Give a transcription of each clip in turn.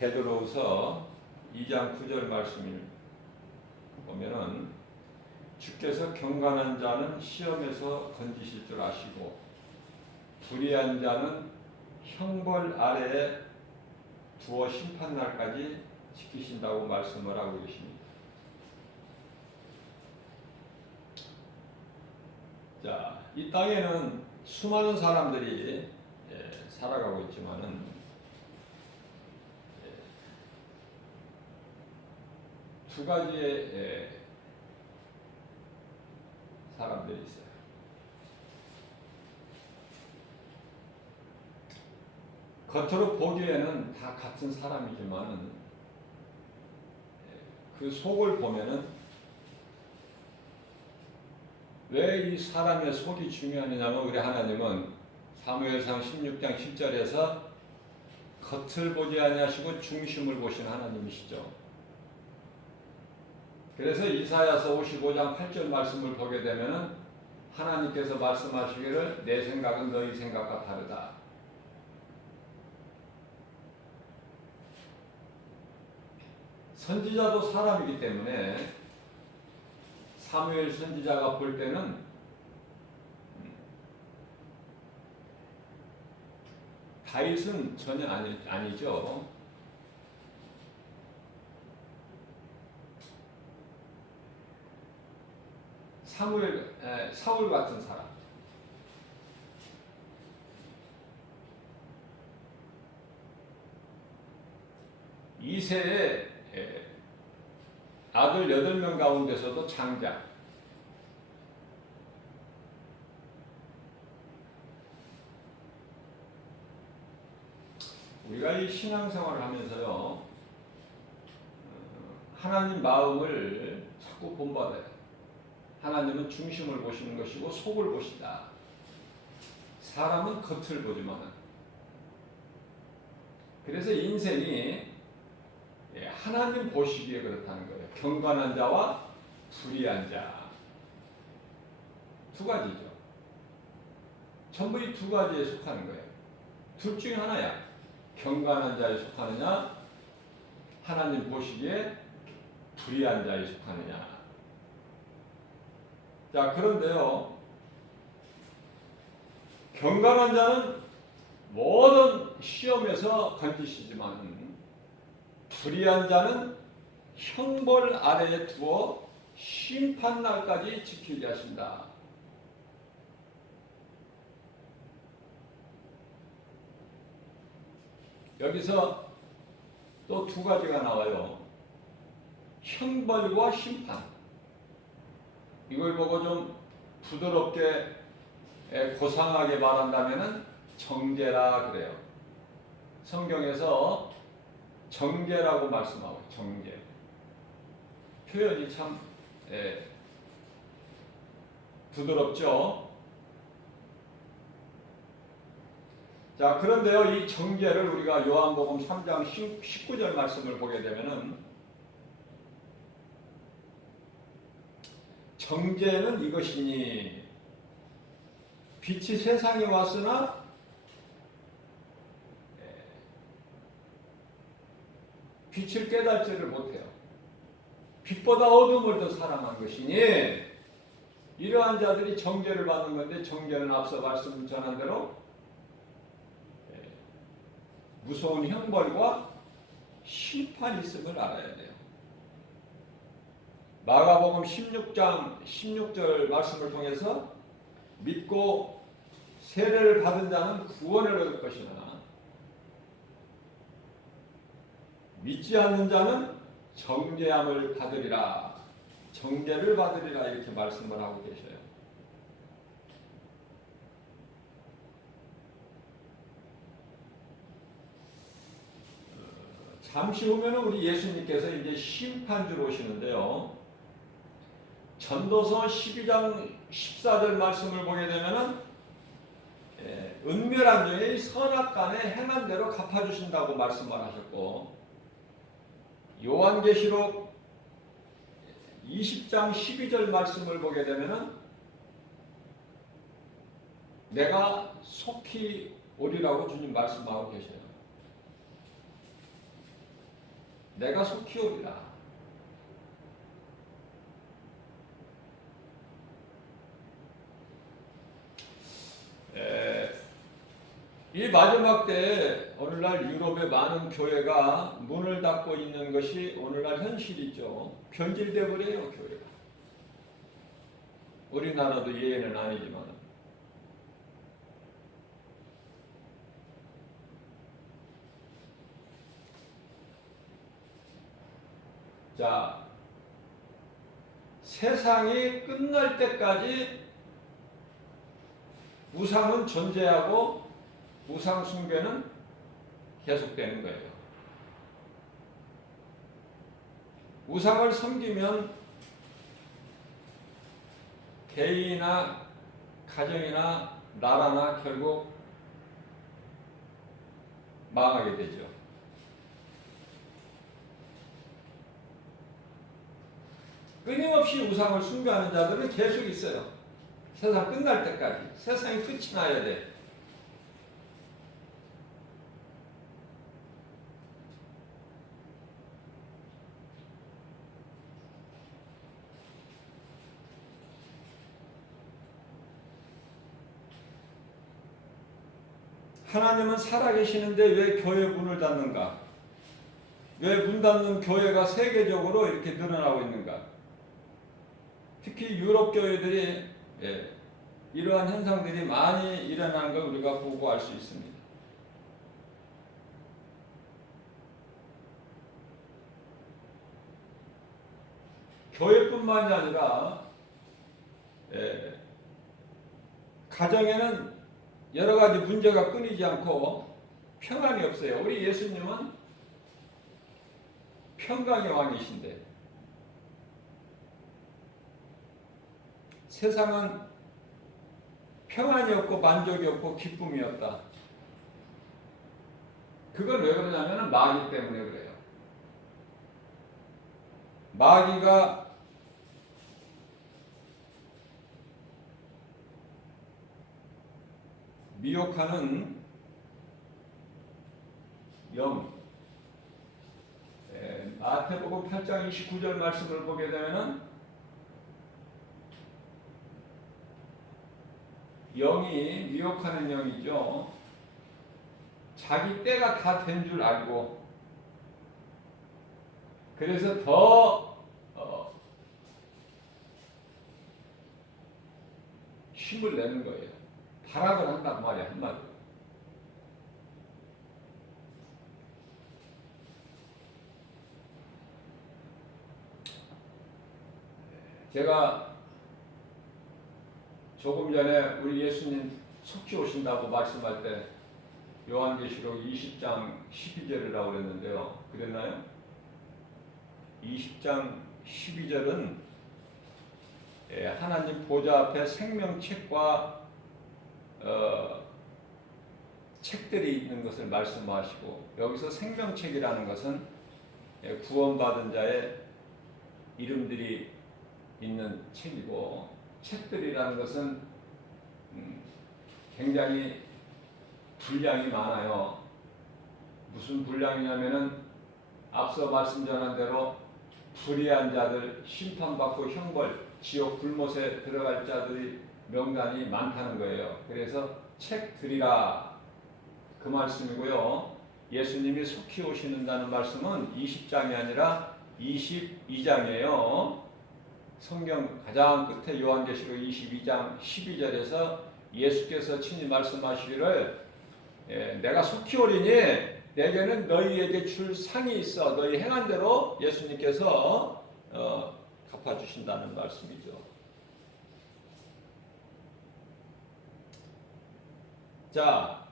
베드로후서 2장 9절 말씀을 보면은 주께서 경건한 자는 시험에서 건지실 줄 아시고 불의한 자는 형벌 아래에 두어 심판날까지 지키신다고 말씀을 하고 계십니다. 자, 이 땅에는 수많은 사람들이 살아가고 있지만은 두 가지의 사람들이 있어요. 겉으로 보기에는 다 같은 사람이지만은 그 속을 보면은 왜 이 사람의 속이 중요하냐면 우리 하나님은 사무엘상 16장 10절에서 겉을 보지 아니하시고 중심을 보시는 하나님이시죠. 그래서 이사야서 55장 8절 말씀을 보게 되면은 하나님께서 말씀하시기를 내 생각은 너희 생각과 다르다. 선지자도 사람이기 때문에 사무엘 선지자가 볼 때는 다윗은 전혀 아니죠. 사울 같은 사람. 이세의 아들 8명 가운데서도 장자. 우리가 이 신앙생활을 하면서요, 하나님 마음을 자꾸 본받아요. 하나님은 중심을 보시는 것이고 속을 보시다. 사람은 겉을 보지만은. 그래서 인생이 하나님 보시기에 그렇다는 거예요. 경건한 자와 불의한 자. 두 가지죠. 전부 이 두 가지에 속하는 거예요. 둘 중에 하나야. 경건한 자에 속하느냐, 하나님 보시기에 불의한 자에 속하느냐. 자, 그런데요, 경건한 자는 모든 시험에서 건지시지만 불의한 자는 형벌 아래에 두어 심판날까지 지키게 하신다. 여기서 또 두 가지가 나와요. 형벌과 심판. 이걸 보고 좀 부드럽게 고상하게 말한다면은 정죄라 그래요. 성경에서 정죄라고 말씀하고 정죄. 표현이 참 부드럽죠. 자, 그런데요, 이 정죄를 우리가 요한복음 3장 19절 말씀을 보게 되면은 정죄는 이것이니 빛이 세상에 왔으나 빛을 깨닫지를 못해요. 빛보다 어둠을 더 사랑한 것이니 이러한 자들이 정죄를 받는 건데, 정죄는 앞서 말씀 전한 대로 무서운 형벌과 심판이 있음을 알아야 돼요. 마가복음 16장 16절 말씀을 통해서 믿고 세례를 받은 자는 구원을 얻을 것이나 믿지 않는 자는 정죄함을 받으리라, 정죄를 받으리라, 이렇게 말씀을 하고 계셔요. 잠시 후면 우리 예수님께서 이제 심판주로 오시는데요. 전도서 12장 14절 말씀을 보게 되면은 은밀한 중에 선악간에 행한 대로 갚아주신다고 말씀을 하셨고, 요한계시록 20장 12절 말씀을 보게 되면은 내가 속히 오리라고 주님 말씀하고 계셔요. 내가 속히 오리라. 이 마지막 때에 오늘날 유럽의 많은 교회가 문을 닫고 있는 것이 오늘날 현실이죠. 변질돼 버려요, 교회가. 우리나라도 예외는 아니지만. 자, 세상이 끝날 때까지 우상은 존재하고 우상 숭배는 계속되는 거예요. 우상을 섬기면 개인이나 가정이나 나라나 결국 망하게 되죠. 끊임없이 우상을 숭배하는 자들은 계속 있어요. 세상 끝날 때까지. 세상이 끝이 나야 돼. 하나님은 살아계시는데 왜 교회 문을 닫는가? 왜 문 닫는 교회가 세계적으로 이렇게 늘어나고 있는가? 특히 유럽 교회들이 이러한 현상들이 많이 일어나는 걸 우리가 보고 알 수 있습니다. 교회뿐만이 아니라 가정에는 여러 가지 문제가 끊이지 않고 평안이 없어요. 우리 예수님은 평강의 왕이신데 세상은 평안이 없고 만족이 없고 기쁨이 없다. 그걸 왜 그러냐면 마귀 때문에 그래요. 마귀가 미혹하는 영. 마태복음 8장 29절 말씀을 보게 되면은 영이 미혹하는 영이죠. 자기 때가 다 된 줄 알고 그래서 더 힘을 내는 거예요. 발악을 한단 말이야, 한마디로. 제가 조금 전에 우리 예수님 속히 오신다고 말씀할 때 요한계시록 20장 12절이라고 그랬는데요. 그랬나요? 20장 12절은 하나님 보좌 앞에 생명책과 책들이 있는 것을 말씀하시고 여기서 생명책이라는 것은 구원받은 자의 이름들이 있는 책이고 책들이라는 것은 굉장히 분량이 많아요. 무슨 분량이냐면은 앞서 말씀 전한 대로 불의한 자들, 심판받고 형벌, 지옥 불못에 들어갈 자들의 명단이 많다는 거예요. 그래서 책들이라 그 말씀이고요. 예수님이 속히 오시는다는 말씀은 20장이 아니라 22장이에요. 성경 가장 끝에 요한계시록 22장 12절에서 예수께서 친히 말씀하시기를 내가 속히 오리니 내게는 너희에게 줄 상이 있어. 너희 행한 대로 예수님께서 갚아주신다는 말씀이죠. 자,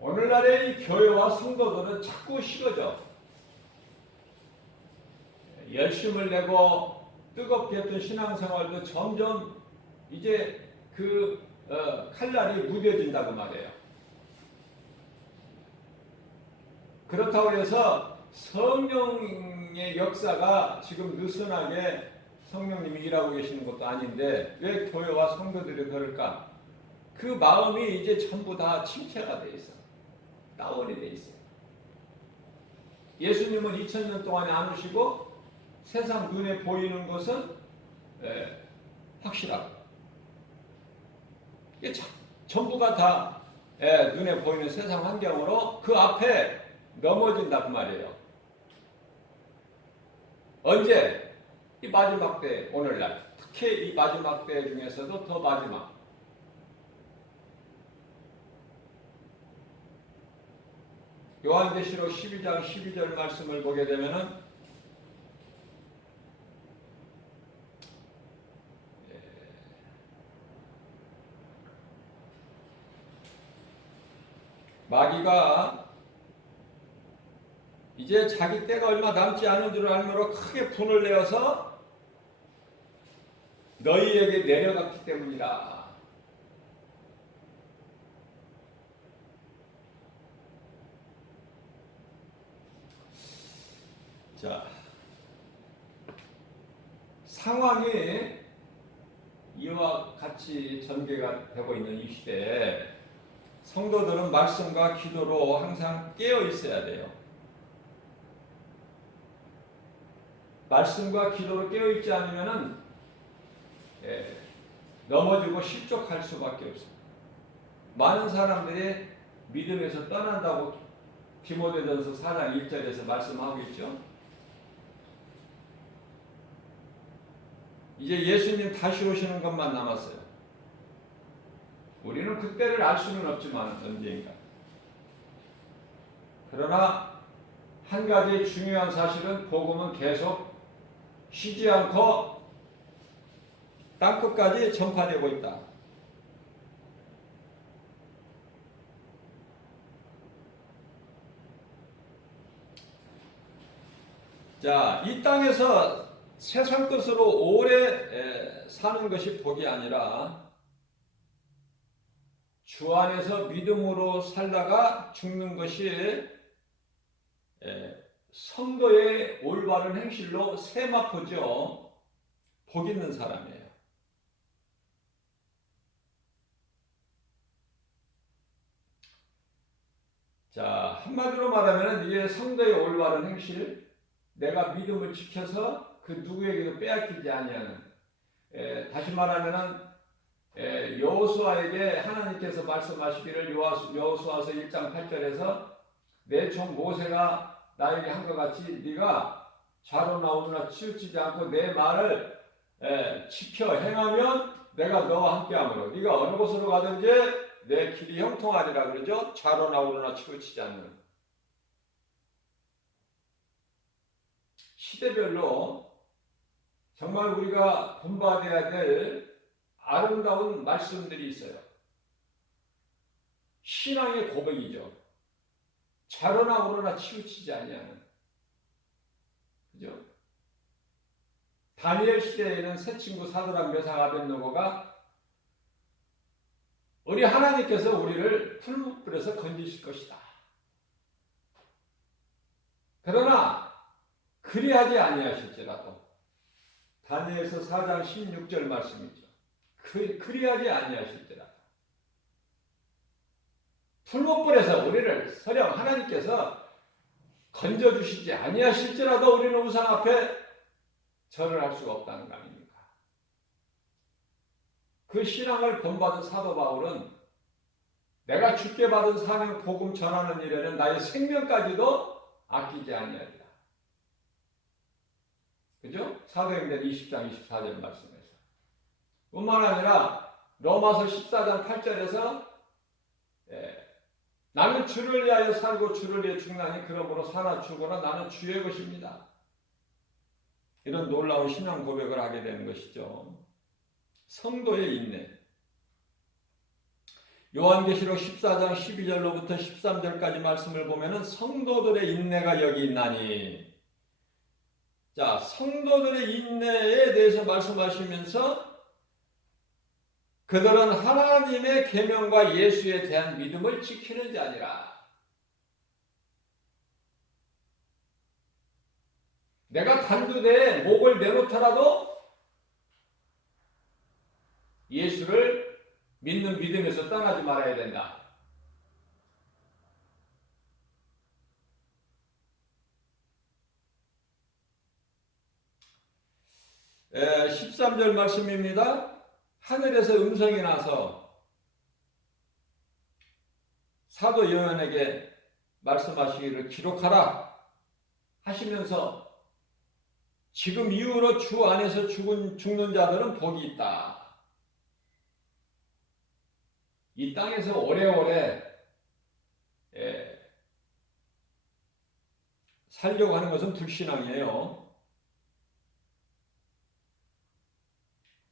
오늘날의 이 교회와 성도들은 자꾸 식어져. 열심을 내고 뜨겁게 했던 신앙생활도 점점 이제 그 칼날이 무뎌진다고 말해요. 그렇다고 해서 성령의 역사가 지금 느슨하게 성령님이 일하고 계시는 것도 아닌데 왜 교회와 성도들이 그럴까? 그 마음이 이제 전부 다 침체가 돼 있어. 다운이 돼 있어. 예수님은 2000년 동안에 안 오시고 세상 눈에 보이는 것은 확실하고 이게 전부가 다 눈에 보이는 세상 환경으로 그 앞에 넘어진다 그 말이에요. 언제? 이 마지막 때 오늘날, 특히 이 마지막 때 중에서도 더 마지막. 요한계시록 12장 12절 말씀을 보게 되면은 마귀가 이제 자기 때가 얼마 남지 않은 줄 알므로 크게 분을 내어서 너희에게 내려갔기 때문이다. 자, 상황이 이와 같이 전개가 되고 있는 이 시대에 성도들은 말씀과 기도로 항상 깨어 있어야 돼요. 말씀과 기도로 깨어 있지 않으면은 넘어지고 실족할 수밖에 없습니다. 많은 사람들이 믿음에서 떠난다고 디모데전서 4장 1절에서 말씀하고 있죠. 이제 예수님 다시 오시는 것만 남았어요. 우리는 그때를 알 수는 없지만 언젠가. 그러나 한 가지 중요한 사실은 복음은 계속 쉬지 않고 땅끝까지 전파되고 있다. 자, 이 땅에서 세상 것으로 오래 사는 것이 복이 아니라 주 안에서 믿음으로 살다가 죽는 것이 성도의 올바른 행실로 세마포죠. 복 있는 사람이에요. 자, 한마디로 말하면 이게 성도의 올바른 행실, 내가 믿음을 지켜서 그 누구에게도 빼앗기지 아니하는. 다시 말하면은 여호수아에게 하나님께서 말씀하시기를 여호수아서 1장 8절에서 내 종 모세가 나에게 한 것 같이 네가 좌로나 우로나 치우치지 않고 내 말을 지켜 행하면 내가 너와 함께하므로 네가 어느 곳으로 가든지 내 길이 형통하리라 그러죠. 좌로나 우로나 치우치지 않는. 시대별로 정말 우리가 본받아야 될 아름다운 말씀들이 있어요. 신앙의 고백이죠. 좌로나 우로나 치우치지 아니하는. 그죠? 다니엘 시대에는 새 친구 사드락 메삭 아벳느고가 우리 하나님께서 우리를 풀무불에서 건지실 것이다. 그러나 그리하지 아니하실지라도 다니엘서 4장 16절 말씀이죠. 그리하지 아니하실지라도 풀무불에서 우리를 설령 하나님께서 건져주시지 아니하실지라도 우리는 우상 앞에 절을 할 수가 없다는 거 아닙니까? 그 신앙을 본받은 사도 바울은 내가 주께 받은 사명 복음 전하는 일에는 나의 생명까지도 아끼지 아니하리라. 그죠? 사도행전 20장 24절 말씀에서. 뿐만 아니라 로마서 14장 8절에서 나는 주를 위하여 살고 주를 위해 죽나니 그러므로 사나 죽어나 나는 주의 것입니다. 이런 놀라운 신앙 고백을 하게 되는 것이죠. 성도의 인내. 요한계시록 14장 12절로부터 13절까지 말씀을 보면은 성도들의 인내가 여기 있나니. 자, 성도들의 인내에 대해서 말씀하시면서 그들은 하나님의 계명과 예수에 대한 믿음을 지키는 자니라. 내가 단두대에 목을 내놓더라도 예수를 믿는 믿음에서 떠나지 말아야 된다. 13절 말씀입니다. 하늘에서 음성이 나서 사도 요한에게 말씀하시기를 기록하라 하시면서 지금 이후로 주 안에서 죽는 자들은 복이 있다. 이 땅에서 오래오래 살려고 하는 것은 불신앙이에요.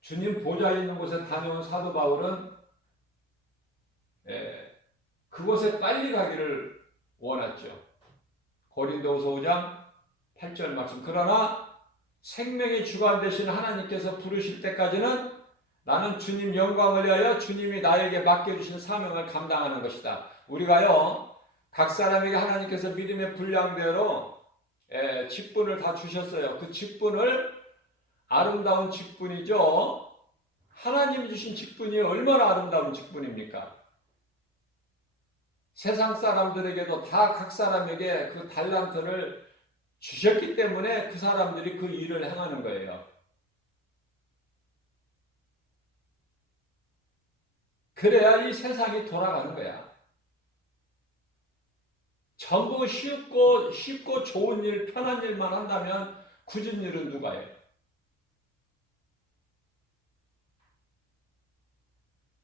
주님 보좌 있는 곳에 다녀온 사도 바울은 그곳에 빨리 가기를 원했죠. 고린도후서 5장 8절 말씀. 그러나 생명의 주관 되신 하나님께서 부르실 때까지는 나는 주님 영광을 위하여 주님이 나에게 맡겨주신 사명을 감당하는 것이다. 우리가요, 각 사람에게 하나님께서 믿음의 분량대로 직분을 다 주셨어요. 그 직분을 아름다운 직분이죠. 하나님이 주신 직분이 얼마나 아름다운 직분입니까? 세상 사람들에게도 다 각 사람에게 그 달란트를 주셨기 때문에 그 사람들이 그 일을 행하는 거예요. 그래야 이 세상이 돌아가는 거야. 전부 쉽고 좋은 일, 편한 일만 한다면 굳은 일은 누가 해?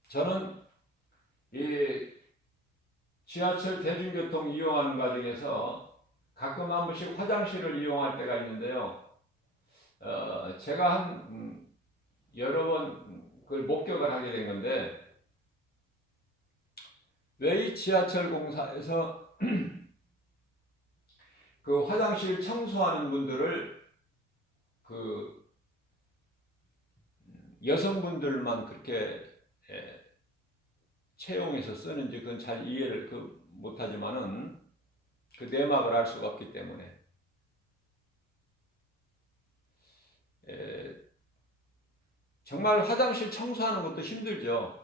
저는 이 지하철 대중교통 이용하는 과정에서 가끔 한 번씩 화장실을 이용할 때가 있는데요. 제가 한 여러 번 그걸 목격을 하게 된 건데, 왜 이 지하철 공사에서 그 화장실 청소하는 분들을 그 여성분들만 그렇게 채용해서 쓰는지 그건 잘 이해를 못하지만은 그 내막을 알 수가 없기 때문에 정말 화장실 청소하는 것도 힘들죠.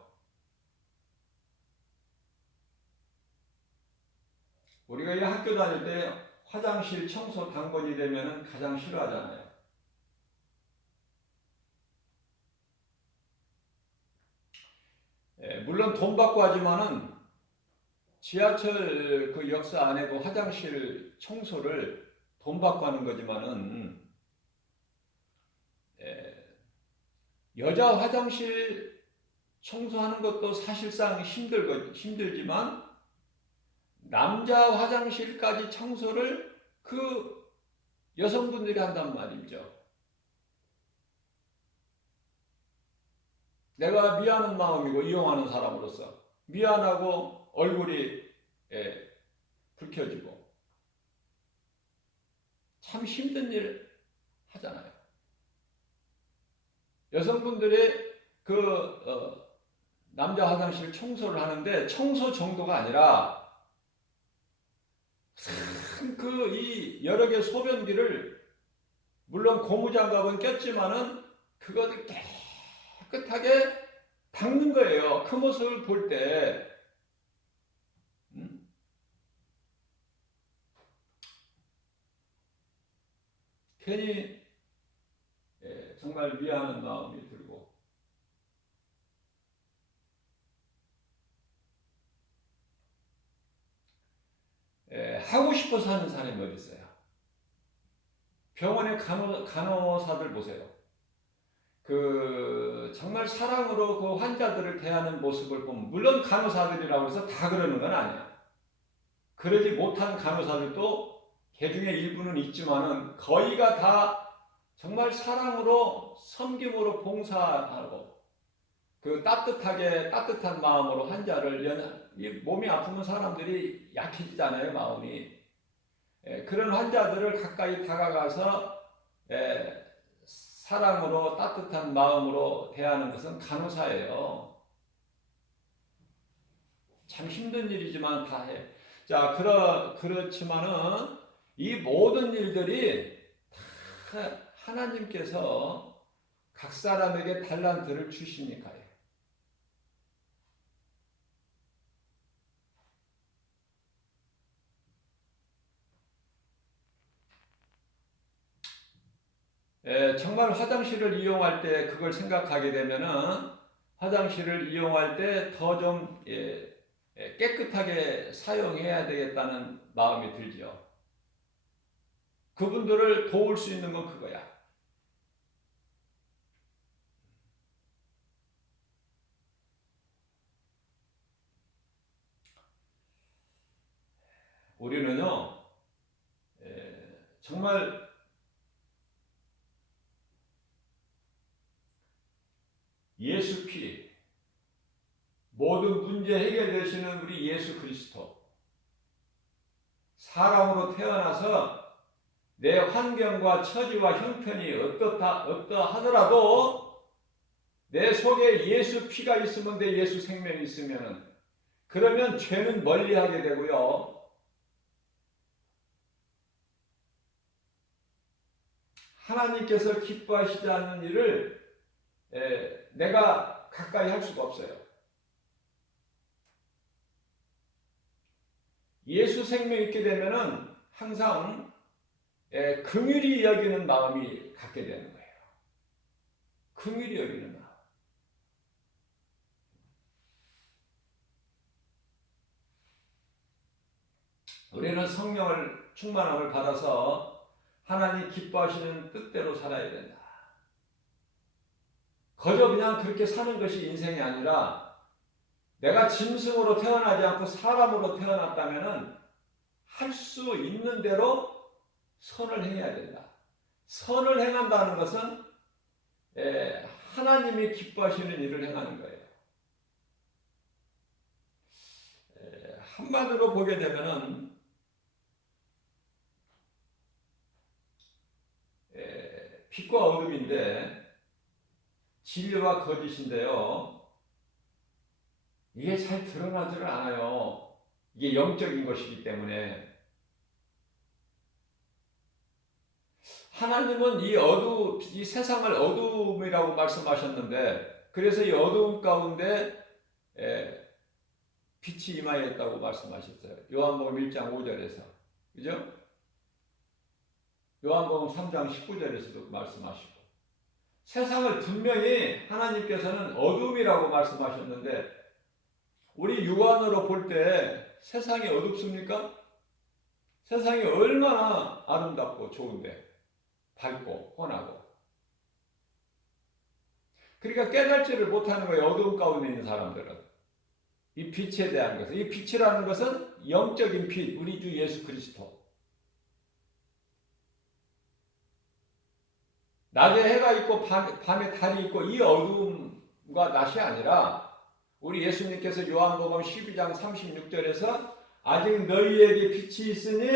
우리가 이 학교 다닐 때 화장실 청소 당번이 되면 가장 싫어하잖아요. 물론 돈 받고 하지만은 지하철 그 역사 안에도 화장실 청소를 돈 받고 하는 거지만은 여자 화장실 청소하는 것도 사실상 힘들지만 남자 화장실까지 청소를 그 여성분들이 한단 말이죠. 내가 미안한 마음이고 이용하는 사람으로서 미안하고 얼굴이 붉혀지고 참 힘든 일 하잖아요. 여성분들이 남자 화장실 청소를 하는데 청소 정도가 아니라 이 여러 개 소변기를 물론 고무장갑은 꼈지만은 그것을 깨끗하게 닦는 거예요. 그 모습을 볼 때 괜히 정말 미안한 마음이 들고 하고 싶어서 하는 사람이 어디 있어요? 병원의 간호사들 보세요. 정말 사랑으로 그 환자들을 대하는 모습을 보면, 물론 간호사들이라고 해서 다 그러는 건 아니야. 그러지 못한 간호사들도 개중에 일부는 있지만은 거의가 다 정말 사랑으로 섬김으로 봉사하고 따뜻한 마음으로 환자를 몸이 아프면 사람들이 약해지잖아요, 마음이. 그런 환자들을 가까이 다가가서 사랑으로 따뜻한 마음으로 대하는 것은 간호사예요. 참 힘든 일이지만 다 해. 자, 그렇지만은 이 모든 일들이 다 하나님께서 각 사람에게 달란트를 주시니까요. 정말 화장실을 이용할 때 그걸 생각하게 되면은 화장실을 이용할 때 더 좀 깨끗하게 사용해야 되겠다는 마음이 들죠. 그분들을 도울 수 있는 건 그거야. 우리는요, 정말 예수 피, 모든 문제 해결되시는 우리 예수 그리스도, 사람으로 태어나서 내 환경과 처지와 형편이 어떠하더라도 내 속에 예수 피가 있으면 내 예수 생명이 있으면 그러면 죄는 멀리하게 되고요. 하나님께서 기뻐하시지 않는 일을 내가 가까이 할 수가 없어요. 예수 생명이 있게 되면은 항상 긍휼히 여기는 마음이 갖게 되는 거예요. 긍휼히 여기는 마음. 우리는 성령을 충만함을 받아서 하나님 기뻐하시는 뜻대로 살아야 된다. 거저 그냥 그렇게 사는 것이 인생이 아니라 내가 짐승으로 태어나지 않고 사람으로 태어났다면 할 수 있는 대로 선을 행해야 된다. 선을 행한다는 것은 하나님이 기뻐하시는 일을 행하는 거예요. 한마디로 보게 되면은 빛과 어둠인데 진리와 거짓인데요. 이게 잘 드러나지를 않아요. 이게 영적인 것이기 때문에. 하나님은 이 세상을 어둠이라고 말씀하셨는데, 그래서 이 어둠 가운데 빛이 임하였다고 말씀하셨어요. 요한복음 1장 5절에서. 그죠? 요한복음 3장 19절에서도 말씀하시고. 세상을 분명히 하나님께서는 어둠이라고 말씀하셨는데, 우리 육안으로 볼 때 세상이 어둡습니까? 세상이 얼마나 아름답고 좋은데, 밝고 훤하고. 그러니까 깨달지를 못하는 거예요. 어두운 가운데 있는 사람들은. 이 빛에 대한 것은. 이 빛이라는 것은 영적인 빛, 우리 주 예수 그리스도. 낮에 해가 있고 밤에 달이 있고 이 어두움과 낮이 아니라 우리 예수님께서 요한복음 12장 36절에서 아직 너희에게 빛이 있으니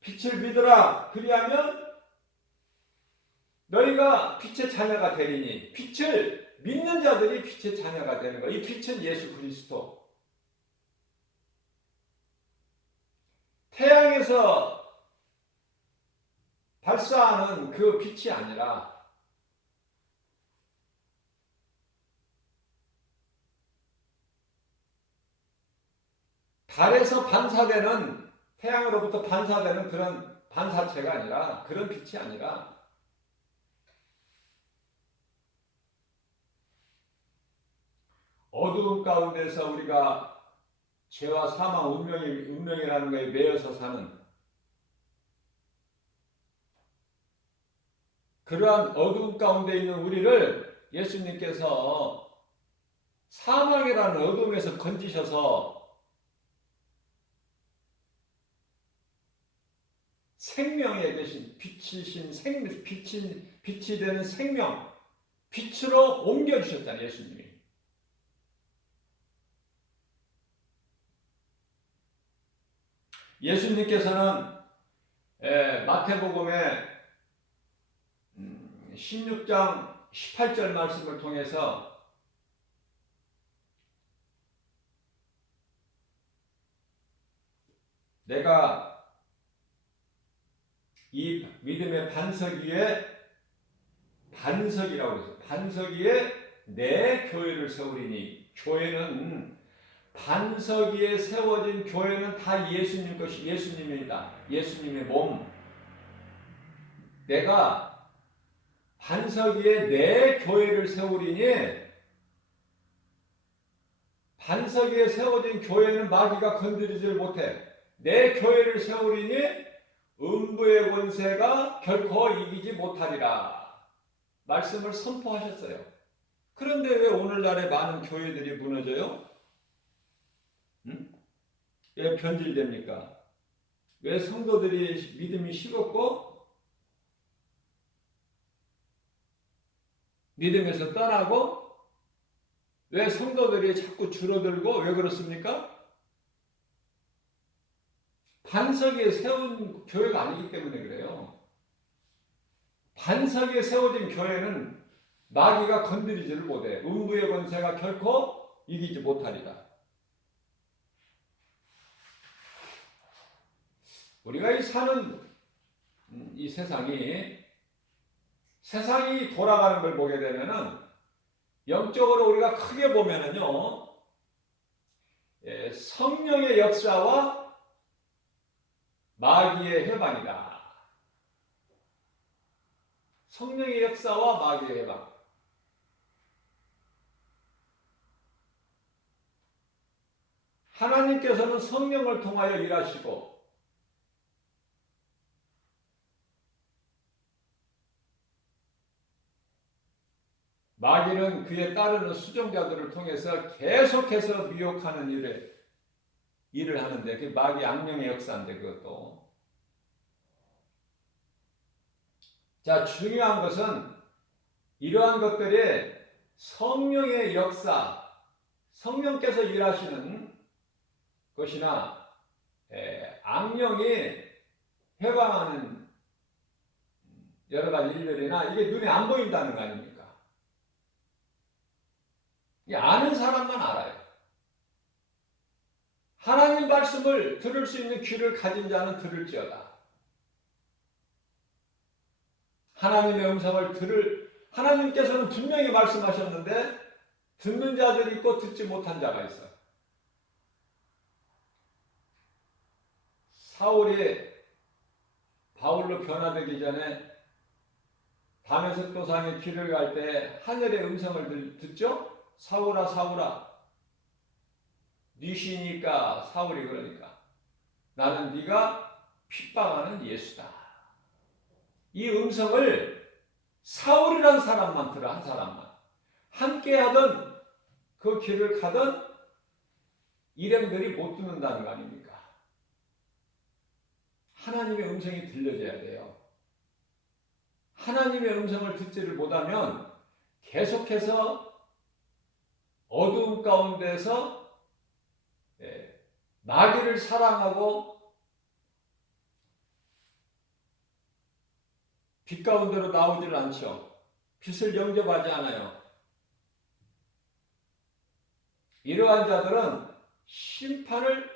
빛을 믿으라. 그리하면 너희가 빛의 자녀가 되리니. 빛을 믿는 자들이 빛의 자녀가 되는 거예요. 이 빛은 예수 그리스도. 태양에서 발사하는 그 빛이 아니라 달에서 반사되는, 태양으로부터 반사되는 그런 반사체가 아니라, 그런 빛이 아니라 어두운 가운데서 우리가 죄와 사망, 운명이라는 것에 매여서 사는 그러한 어두운 가운데 있는 우리를 예수님께서 사망이라는 어둠에서 건지셔서 생명에 계신 빛이신 빛이 되는 생명, 빛으로 옮겨주셨잖아요, 예수님이. 예수님께서는 마태복음의 16장 18절 말씀을 통해서 내가 이 믿음의 반석 위에, 반석이라고 해서 반석 위에 내 교회를 세우리니. 교회는 반석 위에 세워진 교회는 다 예수님 것이, 예수님입니다. 예수님의 몸. 내가 반석 위에 내 교회를 세우리니, 반석 위에 세워진 교회는 마귀가 건드리질 못해. 내 교회를 세우리니 음부의 권세가 결코 이기지 못하리라. 말씀을 선포하셨어요. 그런데 왜 오늘날에 많은 교회들이 무너져요? 왜 변질됩니까? 왜 성도들이 믿음이 식었고 믿음에서 떠나고 왜 성도들이 자꾸 줄어들고 왜 그렇습니까? 반석 위에 세운 교회가 아니기 때문에 그래요. 반석 위에 세워진 교회는 마귀가 건드리지를 못해. 음부의 권세가 결코 이기지 못하리라. 우리가 이 사는 이 세상이 돌아가는 걸 보게 되면은 영적으로 우리가 크게 보면은요, 성령의 역사와 마귀의 해방이다. 성령의 역사와 마귀의 해방. 하나님께서는 성령을 통하여 일하시고 마귀는 그에 따르는 수종자들을 통해서 계속해서 미혹하는 일을 하는데 그게 마귀 악령의 역사인데 그것도. 자, 중요한 것은 이러한 것들이 성령의 역사, 성령께서 일하시는 것이나 악령이 해방하는 여러 가지 일들이나 이게 눈에 안 보인다는 거 아닙니까? 아는 사람만 알아요. 하나님 말씀을 들을 수 있는 귀를 가진 자는 들을지어다. 하나님의 음성을 하나님께서는 분명히 말씀하셨는데 듣는 자들이 있고 듣지 못한 자가 있어. 사울이 바울로 변화되기 전에 다메섹 도상의 길을 갈 때 하늘의 음성을 듣죠? 사울아 사울아 네 시니까 사울이 그러니까 나는 네가 핍박하는 예수다. 이 음성을 사울이라는 사람만 들어. 한 사람만. 함께 하던 그 길을 가던 일행들이 못 듣는다는 거 아닙니까? 하나님의 음성이 들려져야 돼요. 하나님의 음성을 듣지를 못하면 계속해서 어두움 가운데서 마귀를 사랑하고 빛 가운데로 나오질 않죠. 빛을 영접하지 않아요. 이러한 자들은 심판을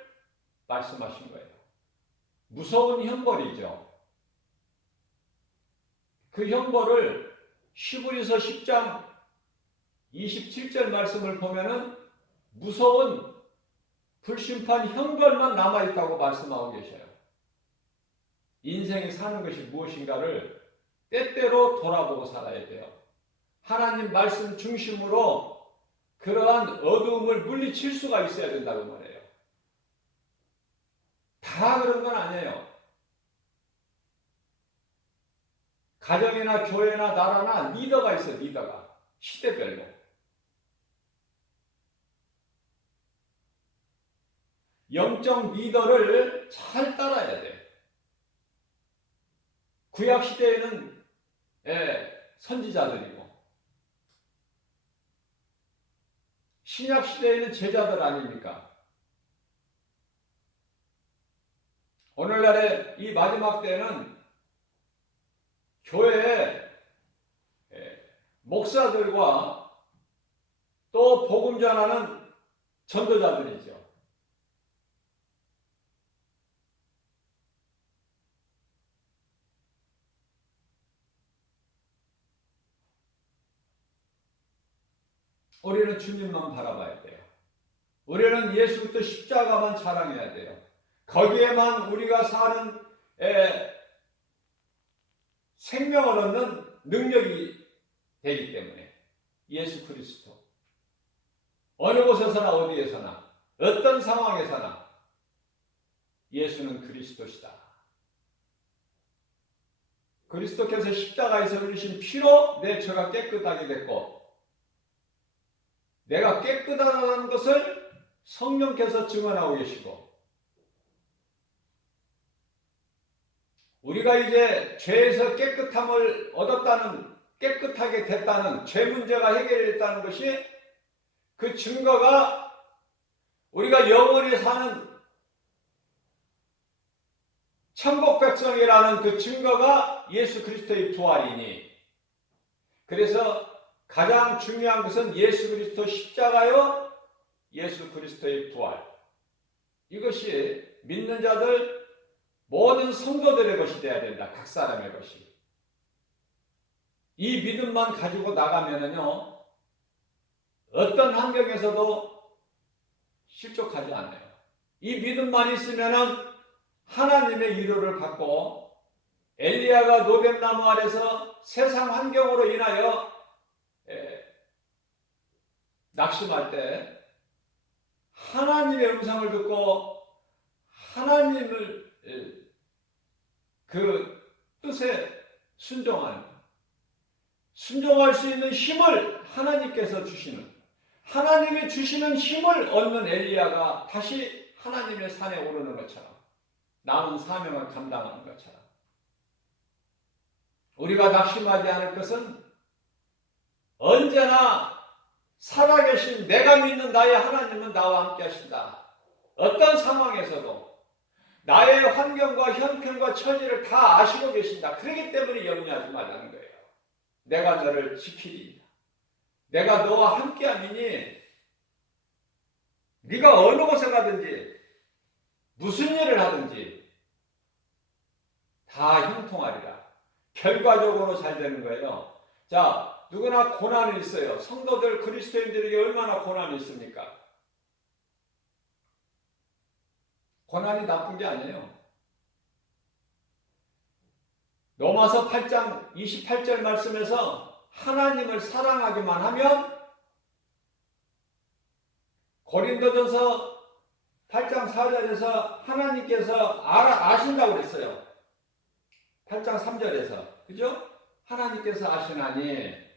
말씀하신 거예요. 무서운 형벌이죠. 그 형벌을 히브리서 10장 27절 말씀을 보면은 무서운 불심판 형벌만 남아있다고 말씀하고 계셔요. 인생이 사는 것이 무엇인가를 때때로 돌아보고 살아야 돼요. 하나님 말씀 중심으로 그러한 어두움을 물리칠 수가 있어야 된다고 말해요. 다 그런 건 아니에요. 가정이나 교회나 나라나 리더가 있어. 리더가. 시대별로. 영적 리더를 잘 따라야 돼. 구약 시대에는 선지자들이고 신약 시대에는 제자들 아닙니까? 오늘날의 이 마지막 때에는 교회에 목사들과 또 복음 전하는 전도자들이죠. 우리는 주님만 바라봐야 돼요. 우리는 예수부터 십자가만 자랑해야 돼요. 거기에만 우리가 사는 생명을 얻는 능력이 되기 때문에 예수 그리스도 어느 곳에서나 어디에서나 어떤 상황에서나 예수는 그리스도시다. 그리스도께서 십자가에서 흘리신 피로 내 죄가 깨끗하게 됐고 내가 깨끗하다는 것을 성령께서 증언하고 계시고 우리가 이제 죄에서 깨끗함을 얻었다는 깨끗하게 됐다는 죄 문제가 해결됐다는 것이 그 증거가 우리가 영원히 사는 천국 백성이라는 그 증거가 예수 그리스도의 부활이니 그래서 가장 중요한 것은 예수 그리스도 십자가요 예수 그리스도의 부활 이것이 믿는 자들 모든 성도들의 것이 되어야 된다. 각 사람의 것이. 이 믿음만 가지고 나가면은요 어떤 환경에서도 실족하지 않아요. 이 믿음만 있으면은 하나님의 위로를 받고 엘리야가 노뱀나무 아래서 세상 환경으로 인하여 낙심할 때 하나님의 음성을 듣고 하나님을 그 뜻에 순종할 수 있는 힘을 하나님께서 주시는 하나님이 주시는 힘을 얻는 엘리야가 다시 하나님의 산에 오르는 것처럼 남은 사명을 감당하는 것처럼 우리가 낙심하지 않을 것은 언제나 살아계신 내가 믿는 나의 하나님은 나와 함께 하신다. 어떤 상황에서도 나의 환경과 형편과 처지를 다 아시고 계신다. 그렇기 때문에 염려하지 말라는 거예요. 내가 너를 지키리이다. 내가 너와 함께함이니 네가 어느 곳에 가든지 무슨 일을 하든지 다 형통하리라. 결과적으로 잘 되는 거예요. 자, 누구나 고난이 있어요. 성도들 그리스도인들에게 얼마나 고난이 있습니까? 고난이 나쁜 게 아니에요. 로마서 8장 28절 말씀에서 하나님을 사랑하기만 하면 고린도전서 8장 4절에서 하나님께서 아신다고 그랬어요. 8장 3절에서. 그죠? 하나님께서 아시나니.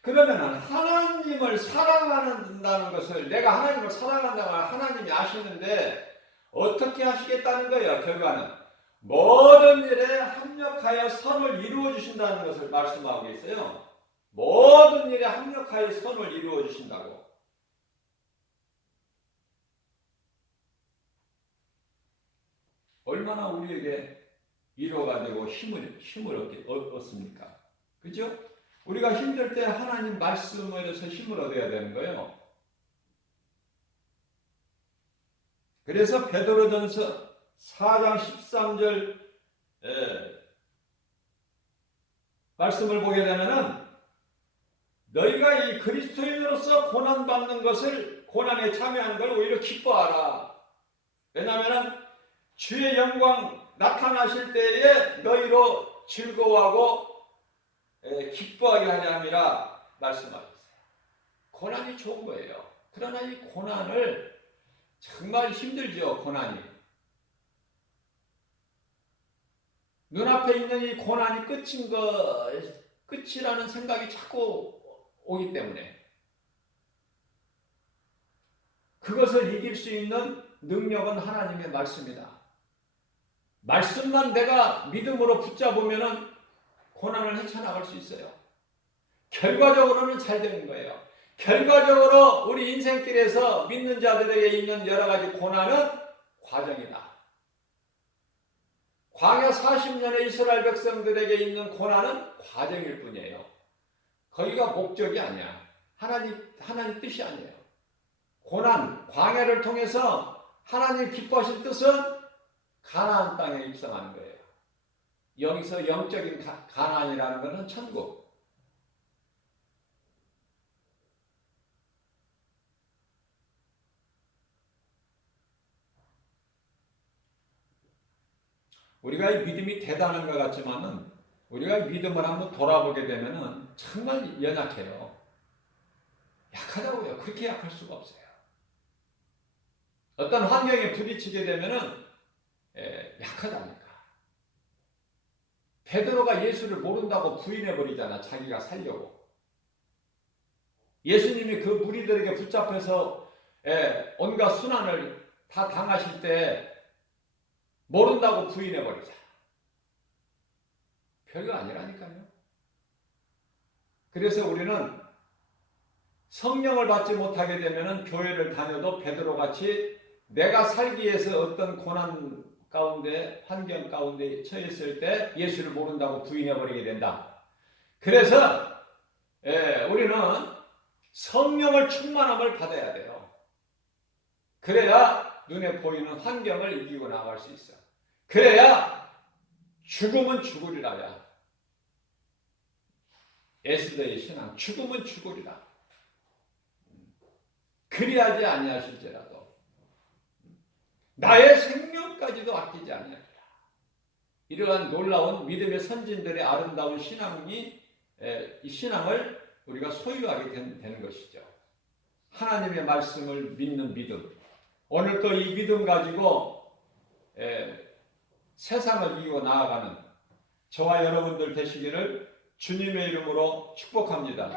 그러면 하나님을 사랑한다는 것을 내가 하나님을 사랑한다고 하나님이 아시는데 어떻게 하시겠다는 거예요? 결과는 모든 일에 합력하여 선을 이루어 주신다는 것을 말씀하고 있어요. 모든 일에 합력하여 선을 이루어 주신다고. 얼마나 우리에게 위로가 되고 힘을 얻습니까? 그죠? 우리가 힘들 때 하나님 말씀에서 힘을 얻어야 되는 거예요. 그래서 베드로전서 4장 13절 말씀을 보게 되면은 너희가 이 그리스도인으로서 고난받는 것을 고난에 참여하는 걸 오히려 기뻐하라. 왜냐하면 주의 영광 나타나실 때에 너희로 즐거워하고 기뻐하게 하려 함이라 말씀하셨어요. 고난이 좋은 거예요. 그러나 이 고난을 정말 힘들죠. 고난이. 눈앞에 있는 이 고난이 끝이라는 생각이 자꾸 오기 때문에 그것을 이길 수 있는 능력은 하나님의 말씀이다. 말씀만 내가 믿음으로 붙잡으면은 고난을 헤쳐나갈 수 있어요. 결과적으로는 잘 되는 거예요. 결과적으로 우리 인생길에서 믿는 자들에게 있는 여러 가지 고난은 과정이다. 광야 40년의 이스라엘 백성들에게 있는 고난은 과정일 뿐이에요. 거기가 목적이 아니야. 하나님 뜻이 아니에요. 고난, 광야를 통해서 하나님 기뻐하신 뜻은 가나안 땅에 입성하는 거예요. 여기서 영적인 가나안이라는 것은 천국. 우리가 이 믿음이 대단한 것 같지만은 우리가 믿음을 한번 돌아보게 되면은 정말 연약해요. 약하다고요. 그렇게 약할 수가 없어요. 어떤 환경에 부딪히게 되면은 약하다니까. 베드로가 예수를 모른다고 부인해버리잖아. 자기가 살려고. 예수님이 그 무리들에게 붙잡혀서 온갖 순환을 다 당하실 때 모른다고 부인해버리잖아. 별거 아니라니까요. 그래서 우리는 성령을 받지 못하게 되면 교회를 다녀도 베드로같이 내가 살기 위해서 어떤 고난 가운데 환경 가운데 처했을 때 예수를 모른다고 부인해버리게 된다. 그래서 우리는 성령을 충만함을 받아야 돼요. 그래야 눈에 보이는 환경을 이기고 나갈 수 있어. 그래야 죽음은 죽으리라야. 에스더의 신앙, 죽음은 죽으리라. 그리하지 아니하실지라도 나의 생명까지도 아끼지 아니하리라. 이러한 놀라운 믿음의 선진들의 아름다운 신앙이 이 신앙을 우리가 소유하게 되는 것이죠. 하나님의 말씀을 믿는 믿음. 오늘 또 이 믿음 가지고 세상을 이기고 나아가는 저와 여러분들 되시기를 주님의 이름으로 축복합니다.